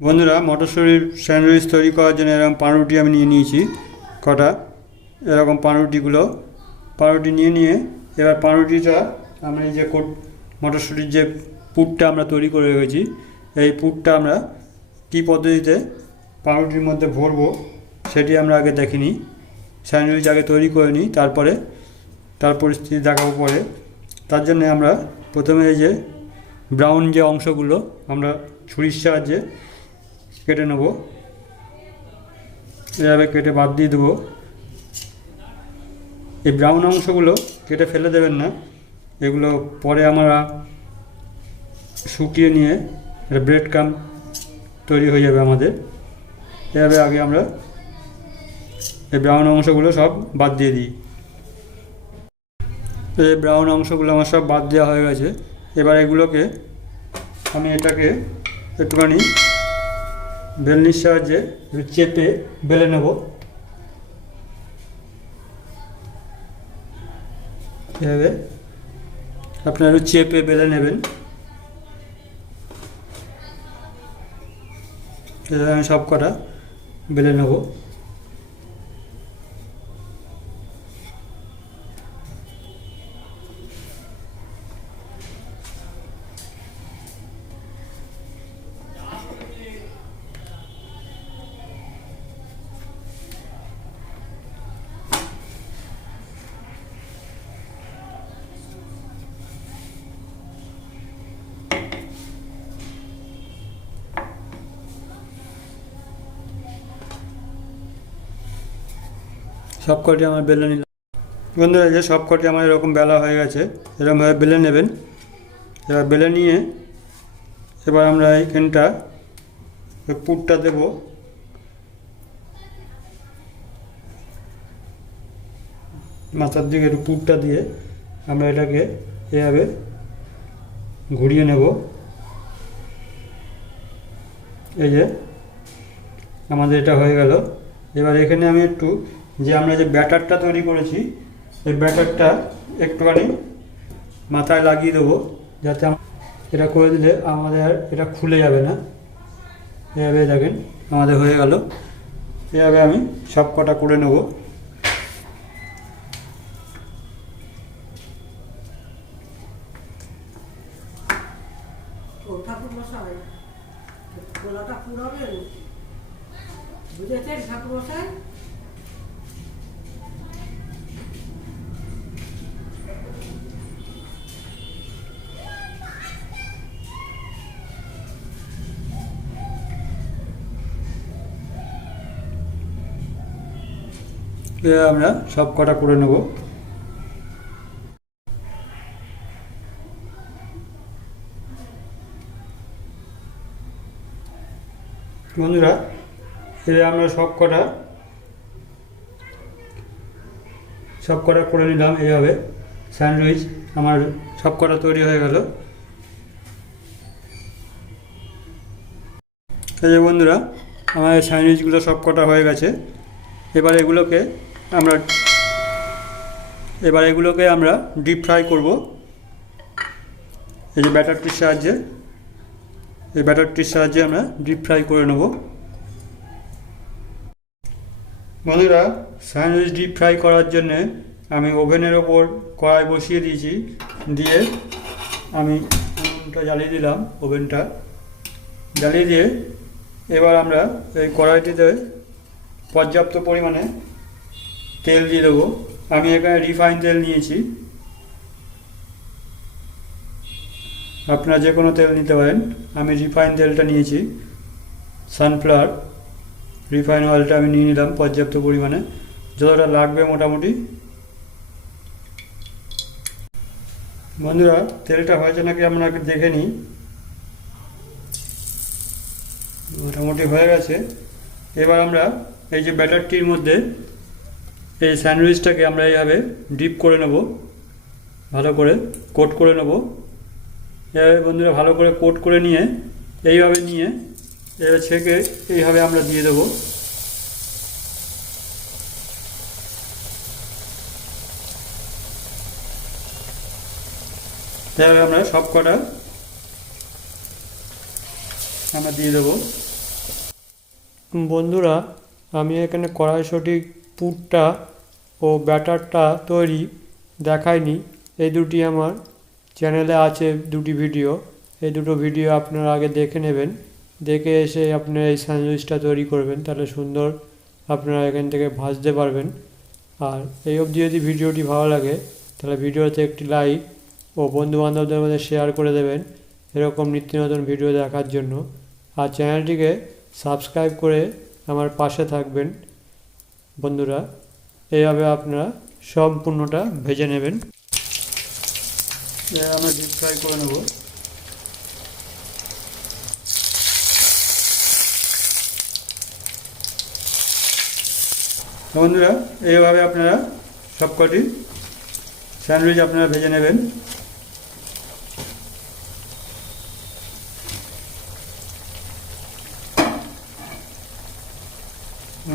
বন্ধুরা, মটরশুঁটির স্যান্ডউইচ তৈরি করার জন্য এরকম পাউরুটি আমি নিয়ে নিয়েছি কটা। এরকম পাউরুটি নিয়ে এবার পাউরুটিটা আমরা এই যে মটরশুঁটির যে পুরটা আমরা তৈরি করে রেখেছি, এই পুরটা আমরা কী পদ্ধতিতে পাউরুটির মধ্যে ভরবো সেটি আমরা আগে দেখিনি। স্যান্ডউইচ আগে তৈরি করে নিই, তার পরিস্থিতি দেখাবো পরে। তার জন্য আমরা প্রথমে এই যে ব্রাউন যে অংশগুলো আমরা ছুরির সাহায্যে কেটে নেব। এভাবে কেটে বাদ দিয়ে দেবো। এই ব্রাউন অংশগুলো কেটে ফেলে দেবেন না, এগুলো পরে আমরা শুকিয়ে নিয়ে এটা ব্রেড ক্রাম তৈরি হয়ে যাবে আমাদের। এভাবে আগে আমরা এই ব্রাউন অংশগুলো সব বাদ দিয়ে দিই। এই ব্রাউন অংশগুলো আমার সব বাদ দেওয়া হয়ে গেছে। এবার এগুলোকে আমি এটাকে একটুখানি বেলনির সাহায্যে চেপে বেলে নেব। এভাবে আপনারা চেপে বেলে নেবেন। এভাবে আমি সব কটা বেলে নেব। সব কটি আমার বেলে নিলাম। বন্ধুরা, যে সব কটি আমার এরকম বেলা হয়ে গেছে, এরকমভাবে বেলে নেবেন। এবার বেলে নিয়ে এবার আমরা এইখানটা পুরটা দেব। মাথার দিকে একটু পুরটা দিয়ে আমরা এটাকে এভাবে ঘুরিয়ে নেব। এই যে আমাদের এটা হয়ে গেল। এবার এখানে আমি একটু আমরা যে ব্যাটারটা তৈরি করেছি, এই ব্যাটারটা একটুখানি মাথায় লাগিয়ে দেবো, যাতে এটা করে দিলে আমাদের আর এটা খুলে যাবে না। এভাবে দেখেন আমাদের হয়ে গেল। এভাবে আমি সব কটা করে নেব। আমরা সব কটা করে নেব। বন্ধুরা, এবার আমরা সব কটা করে নিলাম। এইভাবে স্যান্ডউইচ আমার সব কটা তৈরি হয়ে গেল। এই যে বন্ধুরা, আমার স্যান্ডউইচগুলো সব কটা হয়ে গেছে। এবার এগুলোকে আমরা ডিপ ফ্রাই করব। এই যে ব্যাটারটির সাহায্যে আমরা ডিপ ফ্রাই করে নেব। বন্ধুরা, স্যান্ডউইচ ডিপ ফ্রাই করার জন্যে আমি ওভেনের ওপর কড়াই বসিয়ে দিয়েছি। দিয়ে আমি ওভেনটা জ্বালিয়ে দিলাম। ওভেনটা জ্বালিয়ে দিয়ে এবার আমরা এই কড়াইটিতে পর্যাপ্ত পরিমাণে তেল দিয়ে দেবো। আমি এখানে রিফাইন তেল নিয়েছি, আপনারা যে কোনো তেল নিতে পারেন। আমি রিফাইন তেলটা নিয়েছি, সানফ্লাওয়ার রিফাইন অয়েলটা আমি নিয়ে নিলাম পর্যাপ্ত পরিমাণে, যতটা লাগবে মোটামুটি। বন্ধুরা, তেলটা হয়েছে নাকি আমরা দেখে নিই। মোটামুটি হয়ে গেছে। এবার আমরা এই যে ব্যাটারটির মধ্যে এই স্যান্ডউইচটাকে আমরা এইভাবে ডিপ করে নেব, ভালো করে কোট করে নেব। এভাবে বন্ধুরা ভালো করে কোট করে নিয়ে এইভাবে এবার ছেঁকে এইভাবে আমরা দিয়ে দেবো। এভাবে আমরা সব কটা আমরা দিয়ে দেবো। বন্ধুরা, আমি এখানে কড়াইশুঁটি পুরটা ও ব্যাটারটা তৈরি দেখাইনি। এই দুটি আমার চ্যানেলে আছে, দুটি ভিডিও। এই দুটো ভিডিও আপনারা আগে দেখে নেবেন, দেখে এসে আপনারা এই স্যান্ডউইচটা তৈরি করবেন, তাহলে সুন্দর আপনারা এখান থেকে ভাজতে পারবেন। আর এই অবধি যদি ভিডিওটি ভালো লাগে তাহলে ভিডিওতে একটি লাইক ও বন্ধুবান্ধবদের মধ্যে শেয়ার করে দেবেন এরকম নিত্য নতুন ভিডিও দেখার জন্য। আর চ্যানেলটিকে সাবস্ক্রাইব করে আমার পাশে থাকবেন বন্ধুরা। এইভাবে আপনারা সম্পূর্ণটা ভেজে নেবেন। আমরা ডিপ ফ্রাই করে নেব। বন্ধুরা, এইভাবে আপনারা সবকটি স্যান্ডউইচ আপনারা ভেজে নেবেন।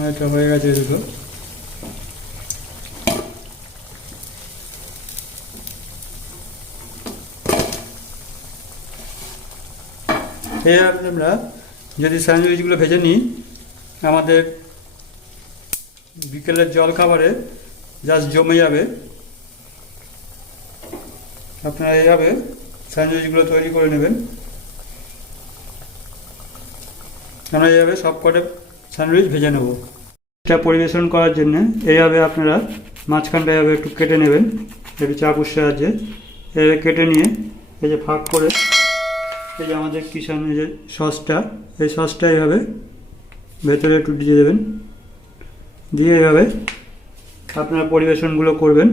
এটা হয়ে গেছে দুটো। এইভাবে আমরা যদি স্যান্ডউইচগুলো ভেজে নিই, আমাদের বিকেলের জল খাবারে জাস্ট জমে যাবে। আপনারা এইভাবে স্যান্ডউইচগুলো তৈরি করে নেবেন। আমরা এইভাবে সব কটা স্যান্ডউইচ ভেজে নেব। এটা পরিবেশন করার জন্য এইভাবে আপনারা মাঝখানটা এইভাবে একটু কেটে নেবেন, একটু চাকুর সাহায্যে এইভাবে কেটে নিয়ে এই যে ফাঁক করে এই যে আমাদের কিষানের যে সসটা, এই সসটা এইভাবে ভেতরে একটু দিয়ে দেবেন, দিয়ে এইভাবে আপনারা পরিবেশনগুলো করবেন।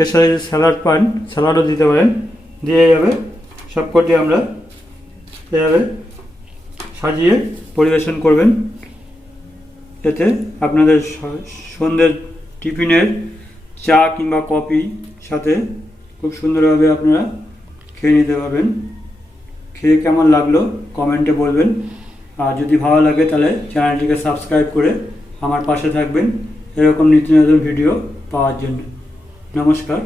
এর সাথে যে স্যালাড পান, স্যালাডও দিতে পারেন। দিয়ে এইভাবে সবকটি আমরা এইভাবে সাজিয়ে পরিবেশন করবেন। এতে আপনাদের সন্ধ্যের টিফিনের চা কিংবা কফি সাথে খুব সুন্দরভাবে আপনারা খেয়ে নিতে পারবেন। খেয়ে কেমন লাগলো কমেন্টে বলবেন। আর যদি ভালো লাগে তাহলে চ্যানেলটিকে সাবস্ক্রাইব করে আমার পাশে থাকবেন এরকম নিত্য নতুন ভিডিও পাওয়ার জন্য। নমস্কার।